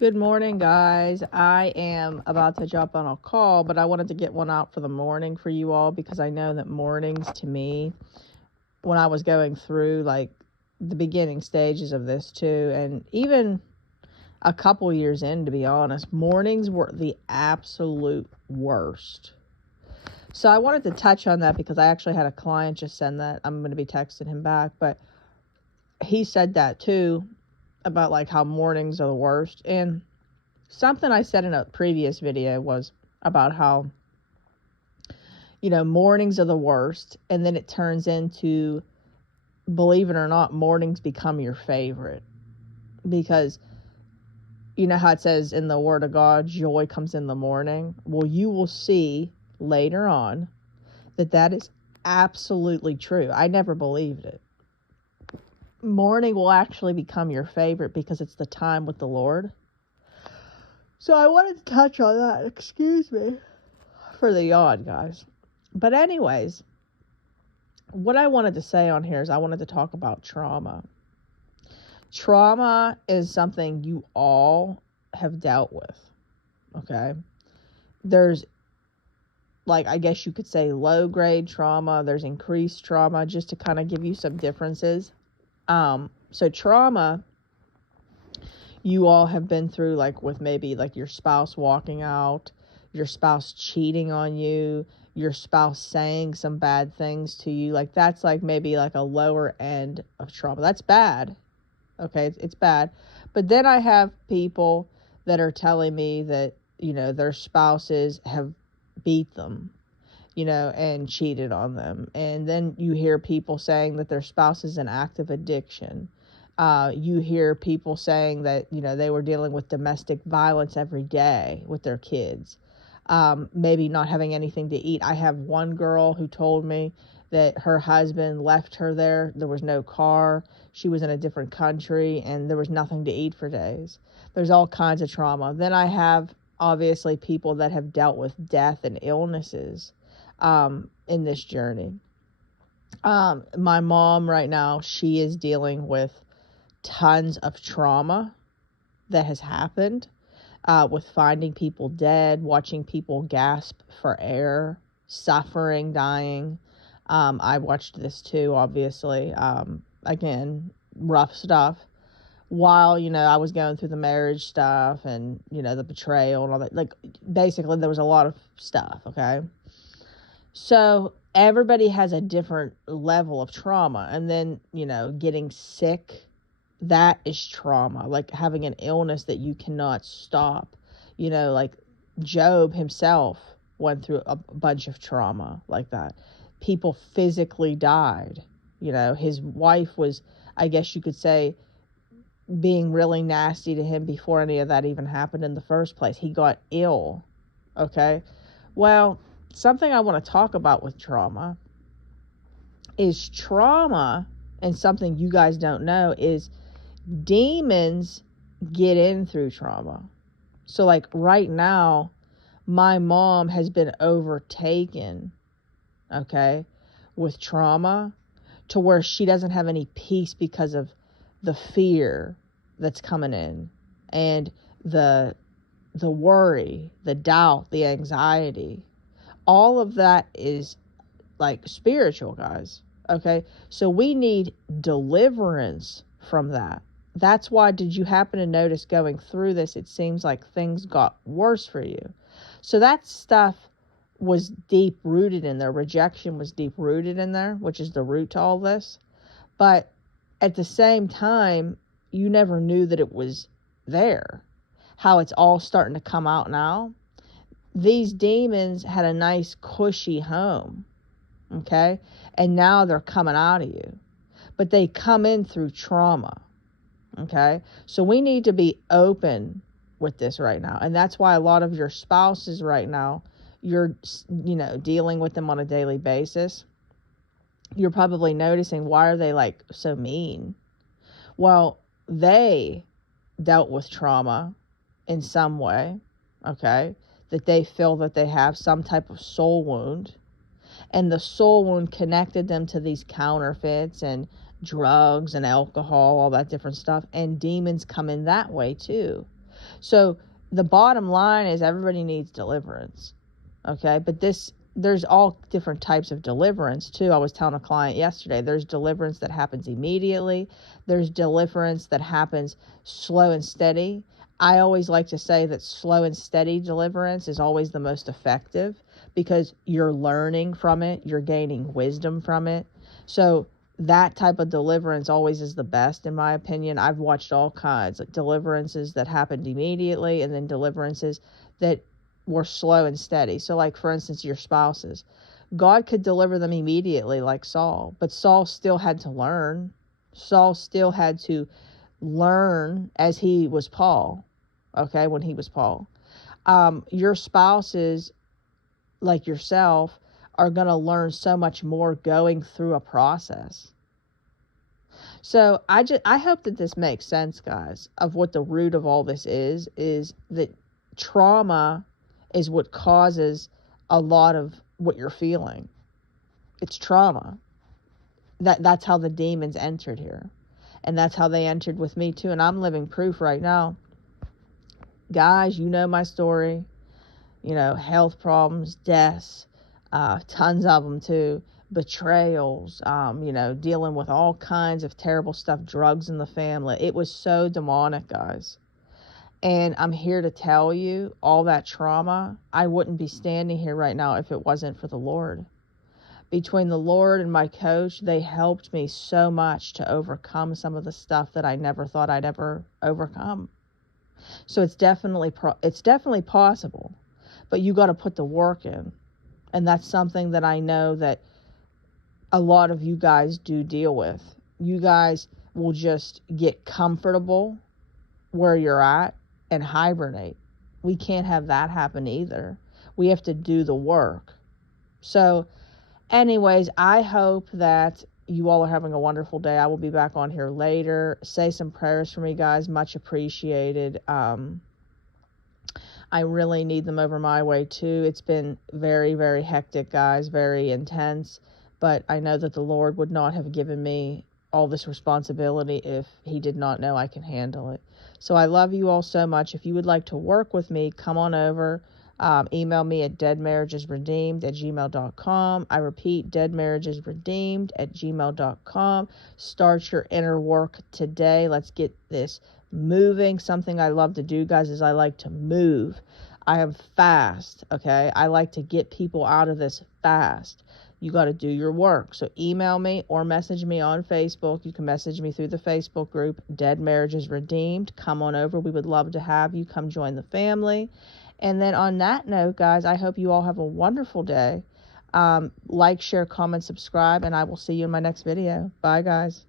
Good morning, guys. I am about to jump on a call, but I wanted to get one out for the morning for you all because I know that mornings to me, when I was going through like the beginning stages of this too, and even a couple years in, to be honest, mornings were the absolute worst. So I wanted to touch on that because I actually had a client just send that. I'm going to be texting him back, but he said that too about like how mornings are the worst. And something I said in a previous video was about how, mornings are the worst. And then it turns into, believe it or not, mornings become your favorite. Because you know how it says in the Word of God, joy comes in the morning? Well, you will see later on that is absolutely true. I never believed it. Morning will actually become your favorite because it's the time with the Lord. So I wanted to touch on that. Excuse me for the yawn, guys. But anyways, what I wanted to say on here is I wanted to talk about trauma. Trauma is something you all have dealt with, okay? There's, like, I guess you could say low-grade trauma. There's increased trauma, just to kind of give you some differences. So trauma, you all have been through, like, with maybe, like, your spouse walking out, your spouse cheating on you, your spouse saying some bad things to you. Like, that's, like, maybe, like, a lower end of trauma. That's bad, okay? It's bad. But then I have people that are telling me that, their spouses have beat them, and cheated on them. And then you hear people saying that their spouse is an active addiction. You hear people saying that, they were dealing with domestic violence every day with their kids. Maybe not having anything to eat. I have one girl who told me that her husband left her there. There was no car. She was in a different country and there was nothing to eat for days. There's all kinds of trauma. Then I have obviously people that have dealt with death and illnesses in this journey. My mom right now, she is dealing with tons of trauma that has happened, with finding people dead, watching people gasp for air, suffering, dying. I watched this too, obviously. Again, rough stuff. While, I was going through the marriage stuff and, the betrayal and all that, like, basically there was a lot of stuff, okay? So everybody has a different level of trauma. And then, getting sick, that is trauma. Like having an illness that you cannot stop. Like Job himself went through a bunch of trauma like that. People physically died. His wife was, I guess you could say, being really nasty to him before any of that even happened in the first place. He got ill, okay? Well, something I want to talk about with trauma, and something you guys don't know, is demons get in through trauma. So like right now, my mom has been overtaken, okay, with trauma to where she doesn't have any peace because of the fear that's coming in and the worry, the doubt, the anxiety. All of that is like spiritual, guys. Okay. So we need deliverance from that. That's why, did you happen to notice going through this, it seems like things got worse for you. So that stuff was deep rooted in there. Rejection was deep rooted in there, which is the root to all this. But at the same time, you never knew that it was there. How it's all starting to come out now. These demons had a nice cushy home, okay? And now they're coming out of you. But they come in through trauma, okay? So we need to be open with this right now. And that's why a lot of your spouses right now, you're, dealing with them on a daily basis. You're probably noticing, why are they like so mean? Well, they dealt with trauma in some way, okay, that they feel that they have some type of soul wound, and the soul wound connected them to these counterfeits and drugs and alcohol, all that different stuff, and demons come in that way too. So the bottom line is everybody needs deliverance. Okay. But there's all different types of deliverance too. I was telling a client yesterday, there's deliverance that happens immediately. There's deliverance that happens slow and steady. I always like to say that slow and steady deliverance is always the most effective because you're learning from it, you're gaining wisdom from it. So that type of deliverance always is the best, in my opinion. I've watched all kinds of deliverances that happened immediately and then deliverances that were slow and steady. So, like, for instance, your spouses. God could deliver them immediately, like Saul, but Saul still had to learn. Saul still had to learn as he was Paul, okay, when he was Paul. Your spouses, like yourself, are going to learn so much more going through a process. So I hope that this makes sense, guys, of what the root of all this is that trauma is what causes a lot of what you're feeling. It's trauma. That's how the demons entered here. And that's how they entered with me too. And I'm living proof right now. Guys, you know my story. You know, health problems, deaths, tons of them too. Betrayals, dealing with all kinds of terrible stuff, drugs in the family. It was so demonic, guys. And I'm here to tell you, all that trauma, I wouldn't be standing here right now if it wasn't for the Lord. Between the Lord and my coach, they helped me so much to overcome some of the stuff that I never thought I'd ever overcome. So it's definitely possible, but you got to put the work in. And that's something that I know that a lot of you guys do deal with. You guys will just get comfortable where you're at and hibernate. We can't have that happen either. We have to do the work. So anyways, I hope that you all are having a wonderful day. I will be back on here later. Say some prayers for me, guys. Much appreciated. I really need them over my way too. It's been very, very hectic, guys, very intense. But I know that the Lord would not have given me all this responsibility if he did not know I can handle it. So I love you all so much. If you would like to work with me, come on over. Email me at deadmarriagesredeemed@gmail.com. I repeat, deadmarriagesredeemed@gmail.com. Start your inner work today. Let's get this moving. Something I love to do, guys, is I like to move. I am fast, okay? I like to get people out of this fast. You got to do your work. So email me or message me on Facebook. You can message me through the Facebook group, Dead Marriages Redeemed. Come on over. We would love to have you. Come join the family. And then on that note, guys, I hope you all have a wonderful day. Like, share, comment, subscribe, and I will see you in my next video. Bye, guys.